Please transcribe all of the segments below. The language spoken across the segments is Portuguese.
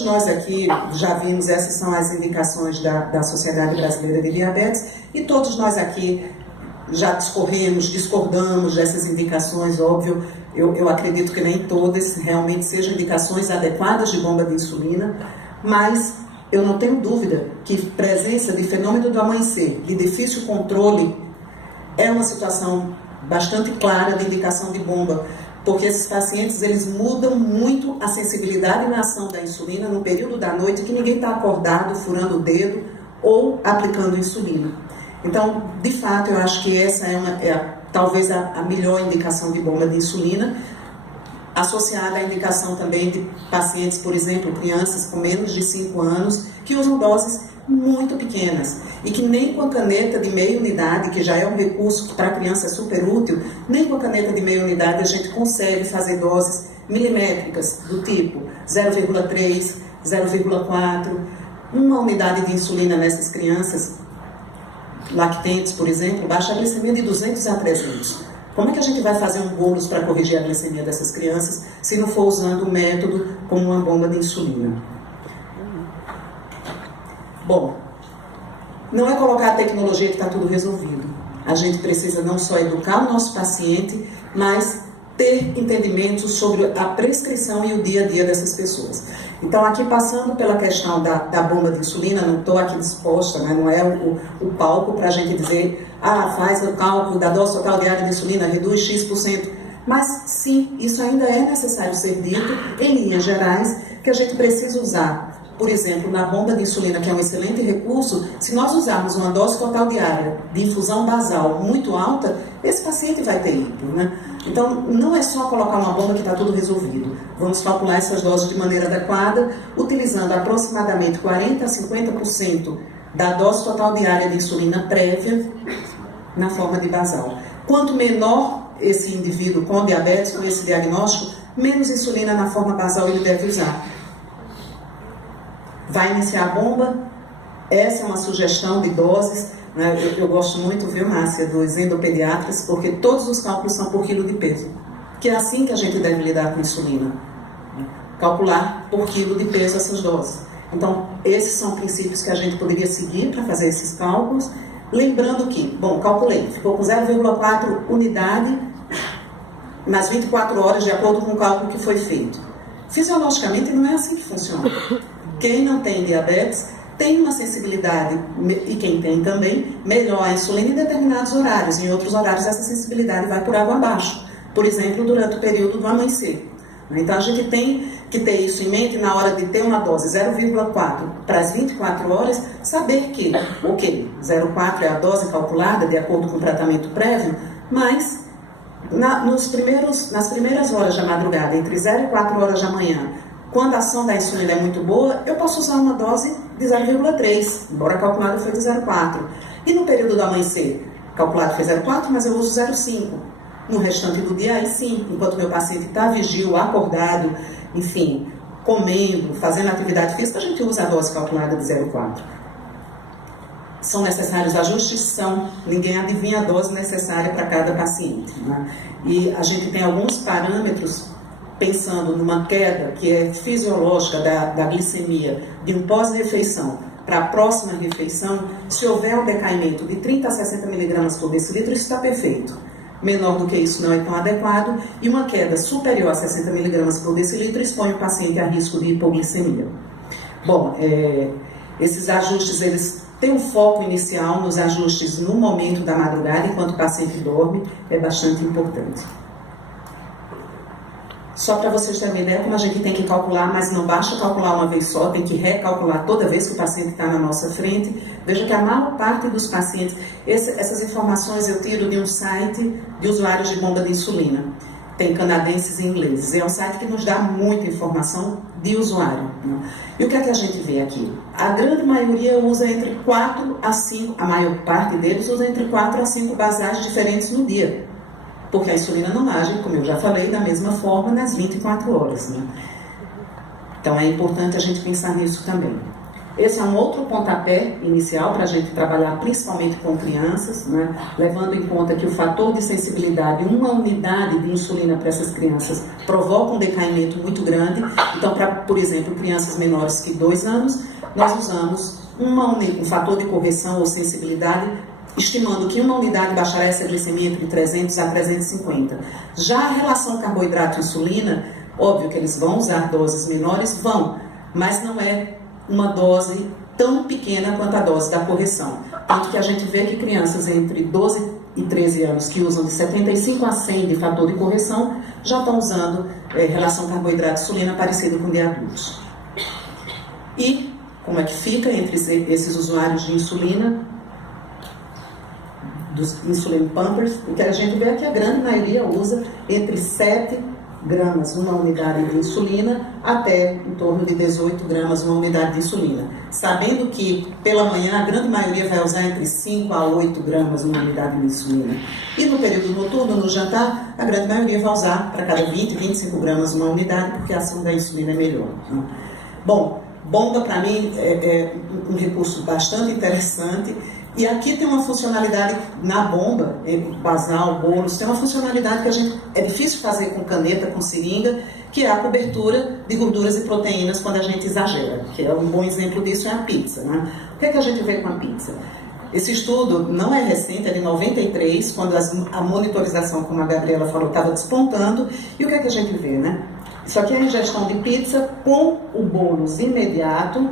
todos nós aqui já vimos, essas são as indicações da Sociedade Brasileira de Diabetes, e todos nós aqui já discordamos dessas indicações, óbvio. Eu acredito que nem todas realmente sejam indicações adequadas de bomba de insulina, mas eu não tenho dúvida que presença de fenômeno do amanhecer, de difícil controle, é uma situação bastante clara de indicação de bomba, porque esses pacientes, eles mudam muito a sensibilidade na ação da insulina no período da noite que ninguém está acordado, furando o dedo ou aplicando insulina. Então, de fato, eu acho que essa talvez a melhor indicação de bomba de insulina, associada à indicação também de pacientes, por exemplo, crianças com menos de 5 anos, que usam doses muito pequenas, e que nem com a caneta de meia unidade, que já é um recurso que para a criança é super útil, nem com a caneta de meia unidade a gente consegue fazer doses milimétricas, do tipo 0,3, 0,4, uma unidade de insulina nessas crianças lactentes, por exemplo, baixa a glicemia de 200 a 300. Como é que a gente vai fazer um bolus para corrigir a glicemia dessas crianças se não for usando um método como uma bomba de insulina? Bom, não é colocar a tecnologia que está tudo resolvido. A gente precisa não só educar o nosso paciente, mas ter entendimento sobre a prescrição e o dia a dia dessas pessoas. Então, aqui passando pela questão da bomba de insulina, não estou aqui disposta, né, não é o palco para a gente dizer, faz o cálculo da dose total diária de insulina, reduz X%. Mas, sim, isso ainda é necessário ser dito, em linhas gerais, que a gente precisa usar. Por exemplo, na bomba de insulina, que é um excelente recurso, se nós usarmos uma dose total diária de infusão basal muito alta, esse paciente vai ter hipo, né? Então, não é só colocar uma bomba que está tudo resolvido. Vamos calcular essas doses de maneira adequada, utilizando aproximadamente 40% a 50% da dose total diária de insulina prévia na forma de basal. Quanto menor esse indivíduo com diabetes, com esse diagnóstico, menos insulina na forma basal ele deve usar. Vai iniciar a bomba, essa é uma sugestão de doses, né? Eu gosto muito, viu, Márcia, dos endopediatras, porque todos os cálculos são por quilo de peso, que é assim que a gente deve lidar com insulina, calcular por quilo de peso essas doses. Então, esses são princípios que a gente poderia seguir para fazer esses cálculos, lembrando que, bom, calculei, ficou com 0,4 unidade nas 24 horas, de acordo com o cálculo que foi feito. Fisiologicamente, não é assim que funciona. Quem não tem diabetes tem uma sensibilidade, e quem tem também, melhor a insulina em determinados horários. Em outros horários, essa sensibilidade vai por água abaixo. Por exemplo, durante o período do amanhecer. Então, a gente tem que ter isso em mente na hora de ter uma dose 0,4 para as 24 horas, saber que, ok, 0,4 é a dose calculada de acordo com o tratamento prévio, mas nas primeiras horas da madrugada, entre 0 e 4 horas da manhã, quando a ação da insulina é muito boa, eu posso usar uma dose de 0,3, embora calculada foi de 0,4. E no período do amanhecer, calculado foi 0,4, mas eu uso 0,5. No restante do dia, aí sim, enquanto meu paciente está vigil, acordado, enfim, comendo, fazendo atividade física, a gente usa a dose calculada de 0,4. São necessários ajustes? São. Ninguém adivinha a dose necessária para cada paciente, né? E a gente tem alguns parâmetros pensando numa queda que é fisiológica da glicemia de um pós-refeição para a próxima refeição. Se houver um decaimento de 30 a 60 mg por decilitro, isso está perfeito. Menor do que isso não é tão adequado, e uma queda superior a 60 mg por decilitro expõe o paciente a risco de hipoglicemia. Bom, esses ajustes, eles têm um foco inicial nos ajustes no momento da madrugada, enquanto o paciente dorme, é bastante importante. Só para vocês terem uma ideia como a gente tem que calcular, mas não basta calcular uma vez só, tem que recalcular toda vez que o paciente está na nossa frente. Veja que a maior parte dos pacientes, essas informações eu tiro de um site de usuários de bomba de insulina. Tem canadenses e ingleses. É um site que nos dá muita informação de usuário, né? E o que é que a gente vê aqui? A grande maioria usa entre 4 a 5, a maior parte deles usa entre 4 a 5 basais diferentes no dia. Porque a insulina não age, como eu já falei, da mesma forma nas 24 horas, né? Então é importante a gente pensar nisso também. Esse é um outro pontapé inicial para a gente trabalhar principalmente com crianças, né? Levando em conta que o fator de sensibilidade, uma unidade de insulina para essas crianças provoca um decaimento muito grande. Então, para, por exemplo, crianças menores que 2 anos, nós usamos um fator de correção ou sensibilidade, estimando que uma unidade baixará essa glicemia entre 300 a 350. Já a relação carboidrato-insulina, óbvio que eles vão usar doses menores, mas não é uma dose tão pequena quanto a dose da correção. Tanto que a gente vê que crianças entre 12 e 13 anos que usam de 75 a 100 de fator de correção já estão usando relação carboidrato-insulina parecida com de adultos. E como é que fica entre esses usuários de insulina, dos insulin pumpers? O que a gente vê é que a grande maioria usa entre 7 gramas uma unidade de insulina até em torno de 18 gramas uma unidade de insulina, sabendo que pela manhã a grande maioria vai usar entre 5 a 8 gramas uma unidade de insulina, e no período noturno, no jantar, a grande maioria vai usar para cada 20, 25 gramas uma unidade, porque a ação da insulina é melhor, né? Bom, bomba para mim é um recurso bastante interessante. E aqui tem uma funcionalidade na bomba, basal, bolos, tem uma funcionalidade que é difícil fazer com caneta, com seringa, que é a cobertura de gorduras e proteínas quando a gente exagera. Que é um bom exemplo disso é a pizza, né? O que é que a gente vê com a pizza? Esse estudo não é recente, é de 93, quando a monitorização, como a Gabriela falou, estava despontando. E o que é que a gente vê, né? Isso aqui é a ingestão de pizza com o bolos imediato,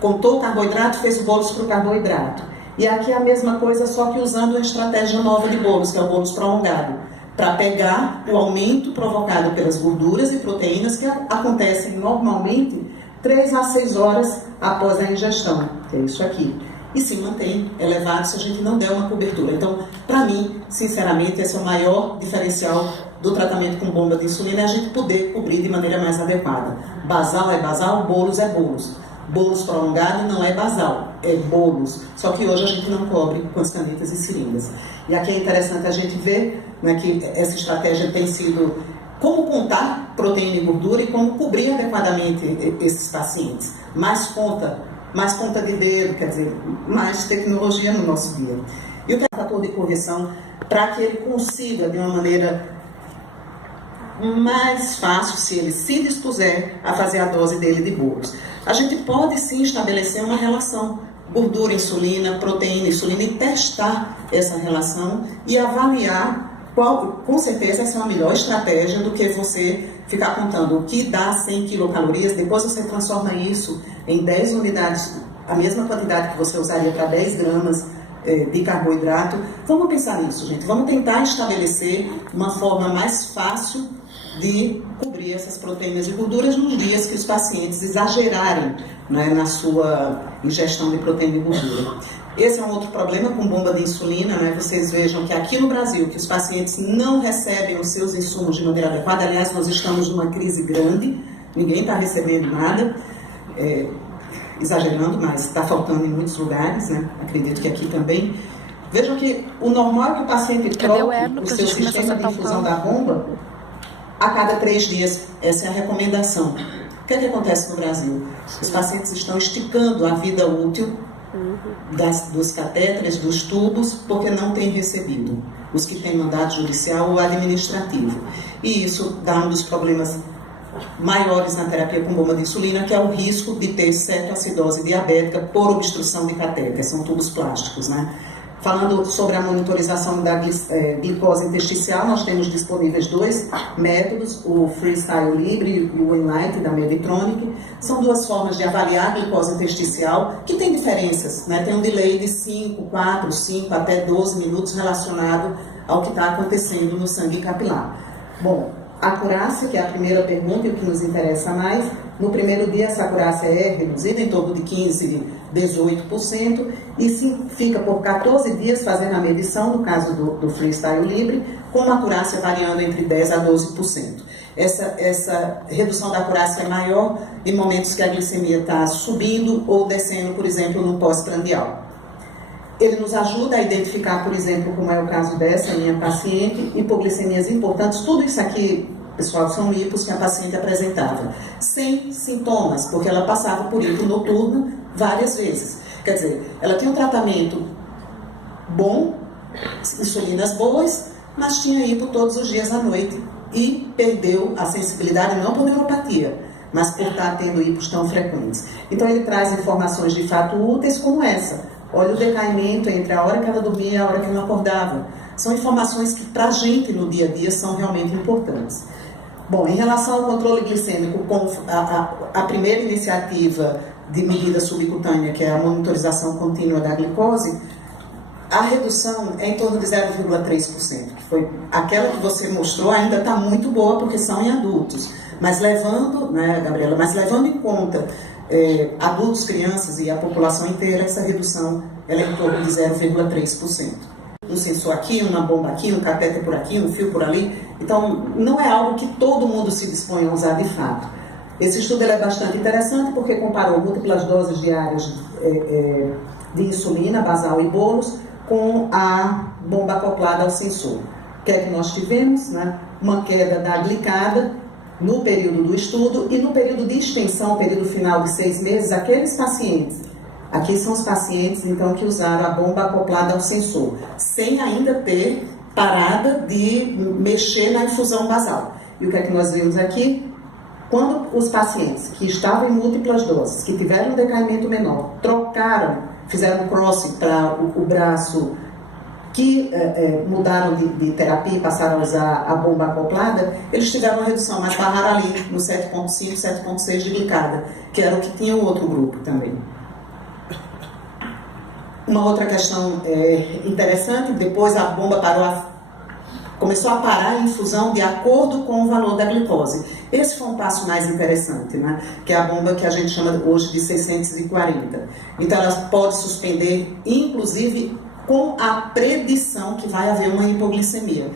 contou o carboidrato, fez o bolos para o carboidrato. E aqui é a mesma coisa, só que usando uma estratégia nova de bolos, que é o bolos prolongado, para pegar o aumento provocado pelas gorduras e proteínas que acontecem normalmente 3 a 6 horas após a ingestão, que é isso aqui. E se mantém elevado se a gente não der uma cobertura. Então, para mim, sinceramente, esse é o maior diferencial do tratamento com bomba de insulina, é a gente poder cobrir de maneira mais adequada. Basal é basal, bolos é bolos. Bolos prolongado não é basal, é bolos. Só que hoje a gente não cobre com as canetas e seringas. E aqui é interessante a gente ver, né, que essa estratégia tem sido como contar proteína e gordura e como cobrir adequadamente esses pacientes. Mais ponta de dedo, quer dizer, mais tecnologia no nosso dia. E o que é o fator de correção para que ele consiga, de uma maneira mais fácil, se ele se dispuser a fazer a dose dele de bolos. A gente pode sim estabelecer uma relação gordura-insulina, proteína-insulina e testar essa relação e avaliar qual, com certeza, essa é uma melhor estratégia do que você ficar contando o que dá 100 quilocalorias, depois você transforma isso em 10 unidades, a mesma quantidade que você usaria para 10 gramas de carboidrato. Vamos pensar nisso, gente. Vamos tentar estabelecer uma forma mais fácil de cobrir essas proteínas e gorduras nos dias que os pacientes exagerarem, né, na sua ingestão de proteína e gordura. Esse é um outro problema com bomba de insulina, né? Vocês vejam que aqui no Brasil, que os pacientes não recebem os seus insumos de maneira adequada. Aliás, nós estamos numa crise grande, ninguém está recebendo nada, exagerando, mas está faltando em muitos lugares, né? Acredito que aqui também. Vejam que o normal é que o paciente troque o seu sistema de infusão da bomba a cada 3 dias. Essa é a recomendação. O que é que acontece no Brasil? Os pacientes estão esticando a vida útil dos catéteres, dos tubos, porque não têm recebido. Os que têm mandato judicial ou administrativo. E isso dá um dos problemas maiores na terapia com bomba de insulina, que é o risco de ter cetoacidose diabética por obstrução de catéter. São tubos plásticos, né? Falando sobre a monitorização da glicose intersticial, nós temos disponíveis 2 métodos, o Freestyle Libre e o Enlight da Medtronic. São 2 formas de avaliar a glicose intersticial, que tem diferenças, né? Tem um delay de 5, 4, 5 até 12 minutos relacionado ao que está acontecendo no sangue capilar. Bom, a acurácia, que é a primeira pergunta e o que nos interessa mais, no primeiro dia essa acurácia é reduzida em torno de 15%, 18%, e sim, fica por 14 dias fazendo a medição, no caso do Freestyle Libre, com uma acurácia variando entre 10% a 12%. Essa redução da acurácia é maior em momentos que a glicemia está subindo ou descendo, por exemplo, no pós-prandial. Ele nos ajuda a identificar, por exemplo, como é o caso dessa minha paciente, hipoglicemias importantes. Tudo isso aqui, pessoal, são hipos que a paciente apresentava, sem sintomas, porque ela passava por hipo noturna várias vezes. Quer dizer, ela tinha um tratamento bom, insulinas boas, mas tinha hipo todos os dias à noite e perdeu a sensibilidade não por neuropatia, mas por estar tendo hipos tão frequentes. Então ele traz informações de fato úteis como essa. Olha o decaimento entre a hora que ela dormia e a hora que ela acordava. São informações que para a gente no dia a dia são realmente importantes. Bom, em relação ao controle glicêmico, com a primeira iniciativa de medida subcutânea, que é a monitorização contínua da glicose, a redução é em torno de 0,3%, que foi aquela que você mostrou, ainda está muito boa porque são em adultos. Mas levando, né, Gabriela, levando em conta adultos, crianças e a população inteira, essa redução ela é em torno de 0,3%. Um sensor aqui, uma bomba aqui, um catéter por aqui, um fio por ali. Então, não é algo que todo mundo se dispõe a usar de fato. Esse estudo é bastante interessante porque comparou múltiplas doses diárias de insulina basal e bolos com a bomba acoplada ao sensor. O que é que nós tivemos? Né? Uma queda da glicada no período do estudo e no período de extensão, período final de 6 meses, aqueles pacientes, aqui são os pacientes então que usaram a bomba acoplada ao sensor, sem ainda ter parada de mexer na infusão basal. E o que é que nós vimos aqui? Quando os pacientes que estavam em múltiplas doses, que tiveram um decaimento menor, fizeram crossing para o braço, que mudaram de terapia e passaram a usar a bomba acoplada, eles tiveram uma redução, mas barraram ali no 7,5, 7,6 de glicada, que era o que tinha o outro grupo também. Uma outra questão interessante, depois a bomba começou a parar a infusão de acordo com o valor da glicose. Esse foi um passo mais interessante, né? Que é a bomba que a gente chama hoje de 640. Então ela pode suspender, inclusive, com a predição que vai haver uma hipoglicemia.